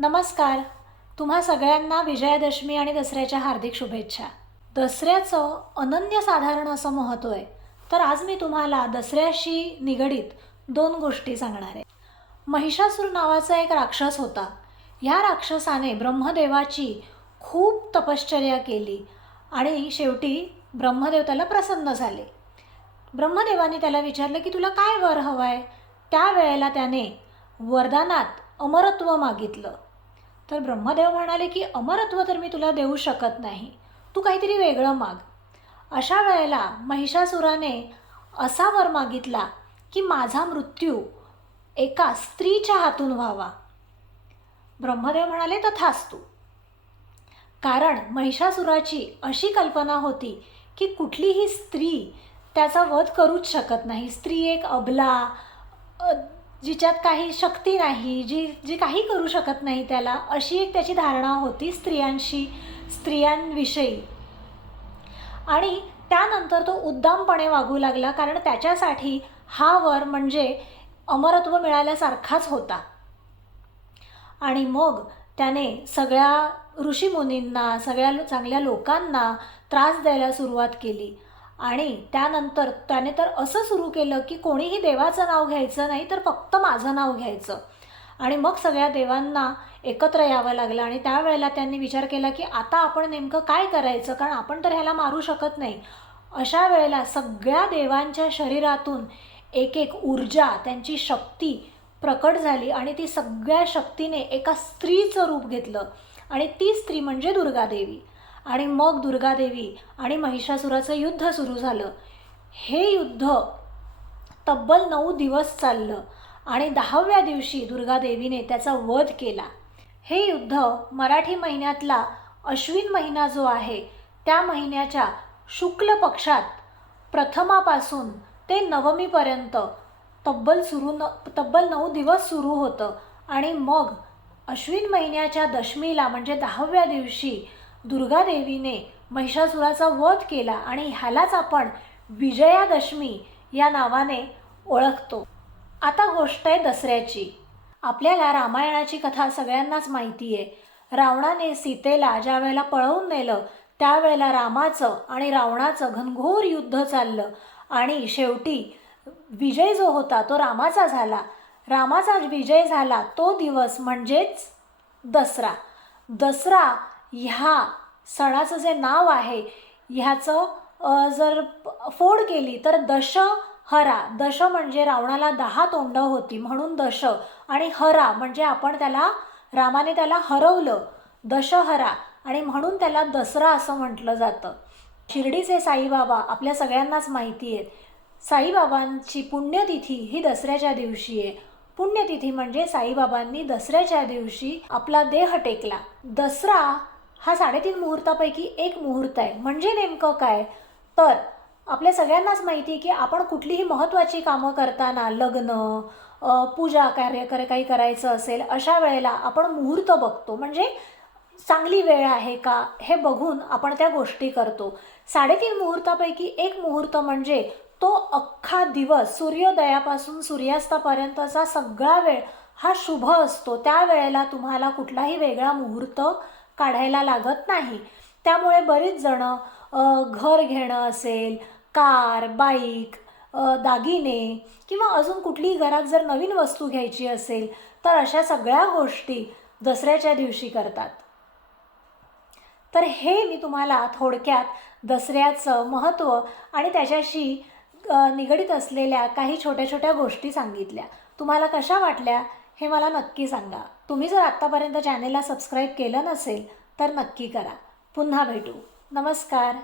नमस्कार. तुम्हा सगळ्यांना विजयादशमी आणि दसऱ्याच्या हार्दिक शुभेच्छा. दसऱ्याचं अनन्यसाधारण असं महत्त्व आहे. तर आज मी तुम्हाला दसऱ्याशी निगडीत 2 गोष्टी सांगणार आहे. महिषासूर नावाचा एक राक्षस होता. ह्या राक्षसाने ब्रह्मदेवाची खूप तपश्चर्या केली आणि शेवटी ब्रह्मदेव त्याला प्रसन्न झाले. ब्रह्मदेवाने त्याला विचारलं की तुला काय वर हवं आहे? त्यावेळेला त्याने वरदानात अमरत्व मागितलं. तर ब्रह्मदेव म्हणाले की अमरत्व तर मी तुला देऊ शकत नाही, तू काहीतरी वेगळं माग. अशा वेळेला महिषासुराने असा वर मागितला की माझा मृत्यू एका स्त्रीच्या हातून व्हावा. ब्रह्मदेव म्हणाले तथास्तु. कारण महिषासुराची अशी कल्पना होती की कुठलीही स्त्री त्याचा वध करूच शकत नाही. स्त्री एक अबला, जिच्यात काही शक्ती नाही, जी काही करू शकत नाही त्याला, अशी एक त्याची धारणा होती स्त्रियांविषयी. आणि त्यानंतर तो उद्दामपणे वागू लागला, कारण त्याच्यासाठी हा वर म्हणजे अमरत्व मिळाल्यासारखाच होता. आणि मग त्याने सगळ्या ऋषीमुनींना, सगळ्या चांगल्या लोकांना त्रास द्यायला सुरुवात केली. आणि त्यानंतर त्याने तर असं सुरू केलं की कोणीही देवाचं नाव घ्यायचं नाही, तर फक्त माझं नाव घ्यायचं. आणि मग सगळ्या देवांना एकत्र यावं लागलं. आणि त्यावेळेला त्यांनी विचार केला की आता आपण नेमकं काय करायचं, कारण आपण तर ह्याला मारू शकत नाही. अशा वेळेला सगळ्या देवांच्या शरीरातून एक एक ऊर्जा, त्यांची शक्ती प्रकट झाली आणि ती सगळ्या शक्तीने एका स्त्रीचं रूप घेतलं. आणि ती स्त्री म्हणजे दुर्गादेवी. आणि मग दुर्गादेवी आणि महिषासुराचं युद्ध सुरू झालं. हे युद्ध तब्बल 9 दिवस चाललं आणि 10व्या दिवशी दुर्गादेवीने त्याचा वध केला. हे युद्ध मराठी महिन्यातला अश्विन महिना जो आहे त्या महिन्याच्या शुक्ल पक्षात प्रथमापासून ते नवमीपर्यंत तब्बल 9 दिवस सुरू होतं. आणि मग अश्विन महिन्याच्या दशमीला म्हणजे 10व्या दिवशी दुर्गादेवीने महिषासुराचा वध केला आणि ह्यालाच आपण विजयादशमी या नावाने ओळखतो. आता गोष्ट आहे दसऱ्याची. आपल्याला रामायणाची कथा सगळ्यांनाच माहिती आहे. रावणाने सीतेला ज्या वेळेला पळवून नेलं त्यावेळेला रामाचं आणि रावणाचं घनघोर युद्ध चाललं आणि शेवटी विजय जो होता तो रामाचा झाला. रामाचा विजय झाला तो दिवस म्हणजेच दसरा. दसरा ह्या सणाचं जे नाव आहे ह्याचं जर फोड केली तर दशहरा. दश म्हणजे रावणाला 10 तोंडं होती म्हणून दश, आणि हरा म्हणजे रामाने त्याला हरवलं, दशहरा, आणि म्हणून त्याला दसरा असं म्हटलं जातं. शिर्डीचे साईबाबा आपल्या सगळ्यांनाच माहिती आहेत. साईबाबांची पुण्यतिथी ही दसऱ्याच्या दिवशी आहे. पुण्यतिथी म्हणजे साईबाबांनी दसऱ्याच्या दिवशी आपला देह टेकला. दसरा हा 3.5 मुहूर्तापैकी एक मुहूर्त आहे. म्हणजे नेमकं काय, तर आपल्या सगळ्यांनाच माहिती आहे की आपण कुठलीही महत्त्वाची कामं करताना, लग्न, पूजा कार्य काही करायचं असेल, अशा वेळेला आपण मुहूर्त बघतो. म्हणजे चांगली वेळ आहे का हे बघून आपण त्या गोष्टी करतो. 3.5 मुहूर्तापैकी एक मुहूर्त म्हणजे तो अख्खा दिवस, सूर्योदयापासून सूर्यास्तापर्यंतचा सगळा वेळ हा शुभ असतो. त्या वेळेला तुम्हाला कुठलाही वेगळा मुहूर्त काढायला लागत नाही. त्यामुळे बरीच जणं घर घेणं असेल, कार, बाईक, दागिने किंवा अजून कुठलीही घरात जर नवीन वस्तू घ्यायची असेल तर अशा सगळ्या गोष्टी दसऱ्याच्या दिवशी करतात. तर हे मी तुम्हाला थोडक्यात दसऱ्याचं महत्त्व आणि त्याच्याशी निगडीत असलेल्या काही छोट्या छोट्या गोष्टी सांगितल्या. तुम्हाला कशा वाटल्या हे मला नक्की सांगा. तुम्ही जर आत्तापर्यंत चॅनेलला सबस्क्राईब केलं नसेल तर नक्की करा. पुन्हा भेटू. नमस्कार.